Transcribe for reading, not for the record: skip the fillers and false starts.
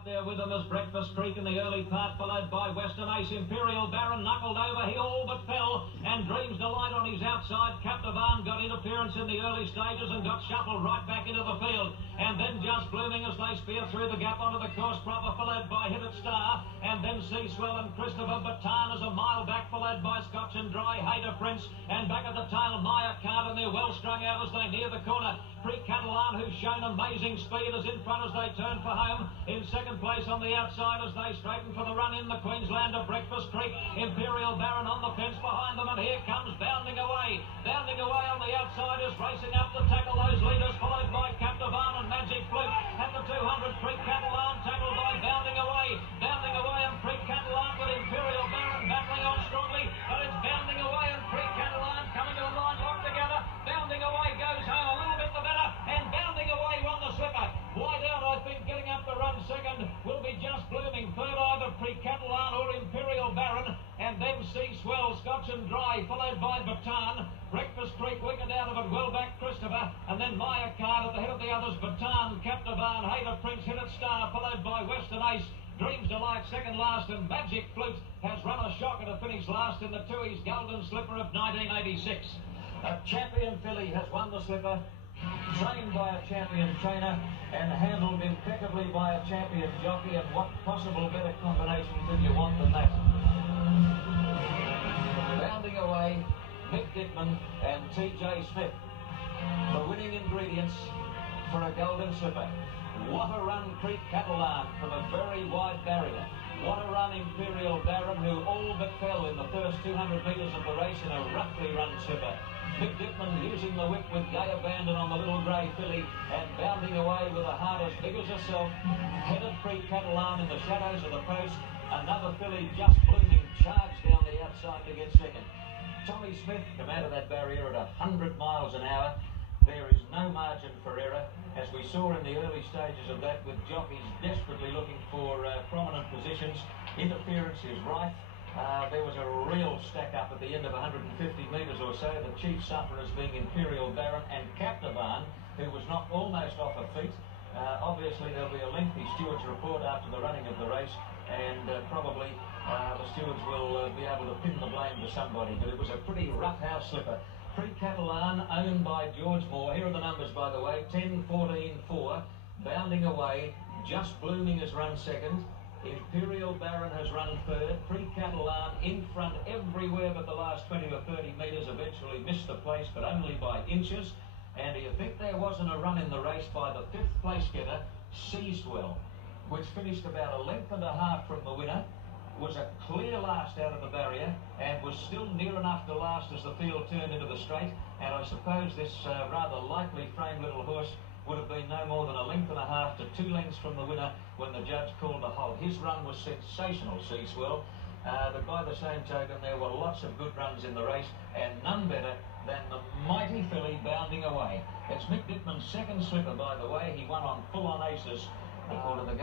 up there with them as Breakfast Creek in the early part, followed by Western Ace. Imperial Baron knuckled over, he all but fell, and Dreams Delight on his outside. Captivan got interference in the early stages and got shuffled right back into the field, and then Just Blooming as they spear through the gap onto the course proper, followed by Hit It Star, and then Sea Swell and Christopher Bataan is a mile back, followed by Scotch and Dry, Hater Prince, and back at the tail Maya Card, and they're well strung out as they near the corner. Pre-Catalan, who's shown amazing speed, is in front as they turn for home. In second place on the outside as they straighten for the run in the Queenslander Breakfast Creek. Imperial Baron on the fence behind them, and here comes Bounding Away. Bounding Away on the outside is racing up to tackle those leaders, followed by Captivan and Magic Flute. At the 200, Pre-Catalan tackled by Bounding Away. Bounding Away and Pre-Catalan with Imperial Baron battling on strongly, but it's Bounding Away and Pre-Catalan coming to the line locked together. Bounding Away goes home a little bit the better, and Bounding Away won the slipper. Wide out, I think, getting up the run second will be Just Blooming. Third, either Pre-Catalan or Imperial Baron, and then Sea Swell, Scotch and Dry, followed by Bataan. Breakfast Creek weakened out of it, well back Christopher, and then Maya Card at the head of the others. Bataan, Captivan, Hater Prince, Hit It Star, followed by Western Ace. Dreams Delight second last, and Magic Flute has run a shocker to finish last in the Tooheys Golden Slipper of 1986. A champion filly has won the slipper, trained by a champion trainer and handled impeccably by a champion jockey, and what possible better combination could you want than that? Bounding Away, Mick Dittman and TJ Smith, the winning ingredients for a golden slipper. What a run Pre-Catalan from a very wide barrier. What a run Imperial Baron, who all but fell in the first 200 metres of the race in a roughly run slipper. Mick Dittman using the whip with Gay Abandon on the little grey filly, and Bounding Away with a heart as big as herself. Headed Pre-Catalan in the shadows of the post. Another filly, Just Blooming, charged down the outside to get second. Tommy Smith come out of that barrier at 100 miles an hour. There is no margin for error, as we saw in the early stages of that, with jockeys desperately looking for prominent positions. Interference is rife. There was a real stack up at the end of 150 metres or so, the chief sufferers being Imperial Baron and Captivan, who was knocked almost off her feet. Obviously there'll be a lengthy steward's report after the running of the race, and probably the stewards will be able to pin the blame to somebody, but it was a pretty roughhouse slipper. Pre-Catalan, owned by George Moore. Here are the numbers, by the way: 10, 14, 4. Bounding Away, Just Blooming has run second. Imperial Baron has run third. Pre-Catalan in front everywhere but the last 20 or 30 metres. Eventually missed the place, but only by inches. And do you think there wasn't a run in the race by the fifth place getter, Sea Swell, which finished about a length and a half from the winner, was a clear last out of the barrier, and was still near enough to last as the field turned into the straight. And I suppose this rather lightly framed little horse would have been no more than a length and a half to 2 lengths from the winner when the judge called a halt. His run was sensational, Sea Swell, but by the same token there were lots of good runs in the race, and none better than the mighty filly Bounding Away. It's Mick Dittman's second slipper, by the way. He won on full-on aces for the Golden